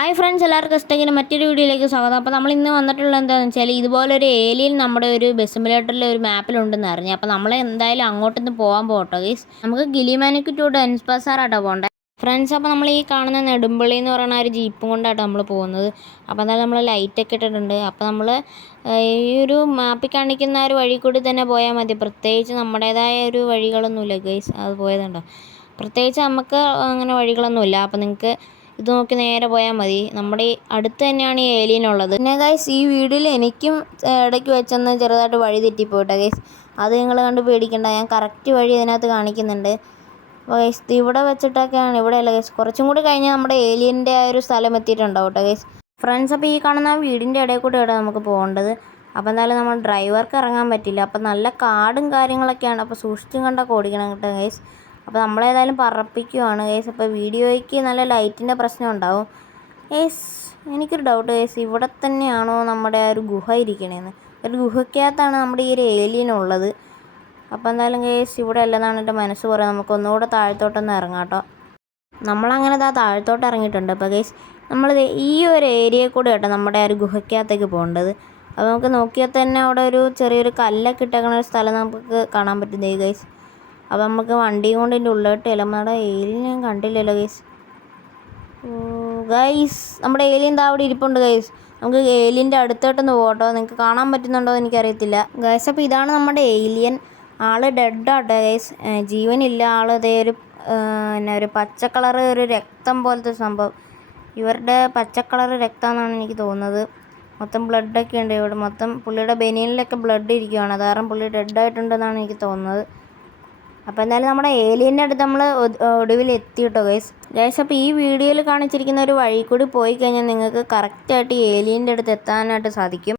Hi friends, എല്ലാവർക്കും ഇഷ്ടമെങ്കിലും മറ്റൊരു വീഡിയോയിലേക്ക് സ്വാഗതം. അപ്പോൾ നമ്മൾ ഇന്ന് വന്നിട്ടുള്ളത് എന്താണെന്ന് വെച്ചാൽ ഇതുപോലൊരു ഏലിയൻ നമ്മുടെ ഒരു ബസ് സിമുലേറ്ററിലെ ഒരു മാപ്പിലുണ്ടെന്ന് അറിഞ്ഞു. അപ്പോൾ നമ്മൾ എന്തായാലും അങ്ങോട്ടൊന്ന് പോകാൻ പോകട്ടോ ഗൈസ്. നമുക്ക് ഗിലിമാനിക്ക് ടു ഡെൻസ്ബസാറാട്ടോ പോകണ്ടേ ഫ്രണ്ട്സ്. അപ്പോൾ നമ്മൾ ഈ കാണുന്ന നെടുമ്പള്ളി എന്ന് പറയുന്ന ഒരു ജീപ്പും കൊണ്ടാട്ടോ നമ്മൾ പോകുന്നത്. അപ്പോൾ എന്തായാലും നമ്മൾ ലൈറ്റൊക്കെ ഇട്ടിട്ടുണ്ട്. അപ്പോൾ നമ്മൾ ഈ ഒരു മാപ്പിൽ കാണിക്കുന്ന ഒരു വഴി കൂടി തന്നെ പോയാൽ മതി. പ്രത്യേകിച്ച് നമ്മുടേതായ ഒരു വഴികളൊന്നുമില്ല ഗൈസ്. അത് പോയതുണ്ടോ, പ്രത്യേകിച്ച് നമുക്ക് അങ്ങനെ വഴികളൊന്നുമില്ല. അപ്പോൾ നിങ്ങൾക്ക് ഇത് നോക്കി നേരെ പോയാൽ മതി. നമ്മുടെ ഈ അടുത്ത് തന്നെയാണ് ഈ ഏലിയൻ ഉള്ളത്. പിന്നെ ഗൈസ്, ഈ വീഡിയോയിൽ എനിക്കും ഇടയ്ക്ക് വെച്ചൊന്ന് ചെറുതായിട്ട് വഴി തെറ്റിപ്പോട്ടെ ഗൈസ്. അത് നിങ്ങൾ കണ്ട് പേടിക്കണ്ട, ഞാൻ കറക്റ്റ് വഴി ഇതിനകത്ത് കാണിക്കുന്നുണ്ട്. അപ്പോൾ ഗൈസ് ഇവിടെ വെച്ചിട്ടൊക്കെയാണ്, ഇവിടെയല്ല ഗൈസ്, കുറച്ചും കൂടി കഴിഞ്ഞാൽ നമ്മുടെ ഏലിയൻ്റെ ആ ഒരു സ്ഥലം എത്തിയിട്ടുണ്ടാവും കേട്ടോ ഗൈസ്. ഫ്രണ്ട്സ്, അപ്പോൾ ഈ കാണുന്ന വീടിൻ്റെ ഇടയിൽ കൂടെ ഇവിടെ നമുക്ക് പോകേണ്ടത്. അപ്പോൾ എന്തായാലും നമ്മൾ ഡ്രൈവർക്ക് ഇറങ്ങാൻ പറ്റില്ല. അപ്പോൾ നല്ല കാടും കാര്യങ്ങളൊക്കെയാണ്. അപ്പോൾ സൂക്ഷിച്ചും കണ്ടൊക്കെ ഓടിക്കണം കേട്ടോ ഗൈസ്. അപ്പോൾ നമ്മളേതായാലും പറപ്പിക്കുവാണ് ഗൈസ്. അപ്പോൾ വീഡിയോയ്ക്ക് നല്ല ലൈറ്റിൻ്റെ പ്രശ്നം ഉണ്ടാവും ഗൈസ്. എനിക്കൊരു ഡൗട്ട് ഗൈസ്, ഇവിടെ തന്നെയാണോ നമ്മുടെ ഒരു ഗുഹ ഇരിക്കണേന്ന്? ഒരു ഗുഹയ്ക്കകത്താണ് നമ്മുടെ ഈ ഒരു ഏലിയൻ ഉള്ളത്. അപ്പോൾ എന്തായാലും ഗൈസ് ഇവിടെ അല്ലെന്നാണ് എൻ്റെ മനസ്സ് പറയുന്നത്. നമുക്ക് ഒന്നുകൂടെ താഴത്തോട്ടൊന്ന് ഇറങ്ങാം കേട്ടോ. നമ്മളങ്ങനെ താഴത്തോട്ട് ഇറങ്ങിയിട്ടുണ്ട്. അപ്പോൾ ഗൈസ് നമ്മൾ ഈ ഒരു ഏരിയയിൽ കൂടെ കേട്ടോ നമ്മുടെ ഒരു ഗുഹയ്ക്കകത്തേക്ക് പോകേണ്ടത്. അപ്പോൾ നമുക്ക് നോക്കിയാൽ തന്നെ അവിടെ ഒരു ചെറിയൊരു കല്ലൊക്കെ ഇട്ടേക്കണ ഒരു സ്ഥലം നമുക്ക് കാണാൻ പറ്റും ഗൈസ്. അപ്പോൾ നമുക്ക് വണ്ടിയും കൊണ്ട് ഇതിൻ്റെ ഉള്ളിലോട്ട് ചെല്ലുമ്പോൾ നമ്മുടെ ഏലിയൻ ഞാൻ കണ്ടില്ലല്ലോ ഗൈസ്. ഗൈസ് നമ്മുടെ ഏലിയൻ അവിടെ ഇരിപ്പുണ്ട് ഗൈസ്. നമുക്ക് ഏലിയൻ്റെ അടുത്തോട്ടൊന്ന് പോകട്ടോ. നിങ്ങൾക്ക് കാണാൻ പറ്റുന്നുണ്ടോ എന്ന് എനിക്കറിയത്തില്ല ഗൈസ്. അപ്പോൾ ഇതാണ് നമ്മുടെ ഏലിയൻ. ആൾ ഡെഡാട്ടോ ഗൈസ്, ജീവനില്ല ആൾ. അതേ ഒരു പിന്നെ ഒരു പച്ച കളറ്, ഒരു രക്തം പോലത്തെ സംഭവം. ഇവരുടെ പച്ച കളറ് രക്തമാണെന്നാണ് എനിക്ക് തോന്നുന്നത്. മൊത്തം ബ്ലഡൊക്കെ ഉണ്ട് ഇവിടെ. മൊത്തം പുള്ളിയുടെ ബനിയനിലൊക്കെ ബ്ലഡ് ഇരിക്കുകയാണ്. അത് കാരണം പുള്ളി ഡെഡായിട്ടുണ്ടെന്നാണ് എനിക്ക് തോന്നുന്നത്. അപ്പോൾ എന്തായാലും നമ്മുടെ ഏലിയൻ്റെ അടുത്ത് നമ്മൾ ഒടുവിൽ എത്തി കേട്ടോ ഗൈസ്. അപ്പോൾ ഈ വീഡിയോയിൽ കാണിച്ചിരിക്കുന്ന ഒരു വഴി കൂടി പോയി കഴിഞ്ഞാൽ നിങ്ങൾക്ക് കറക്റ്റായിട്ട് ഈ ഏലിയൻ്റെ അടുത്ത് എത്താനായിട്ട് സാധിക്കും.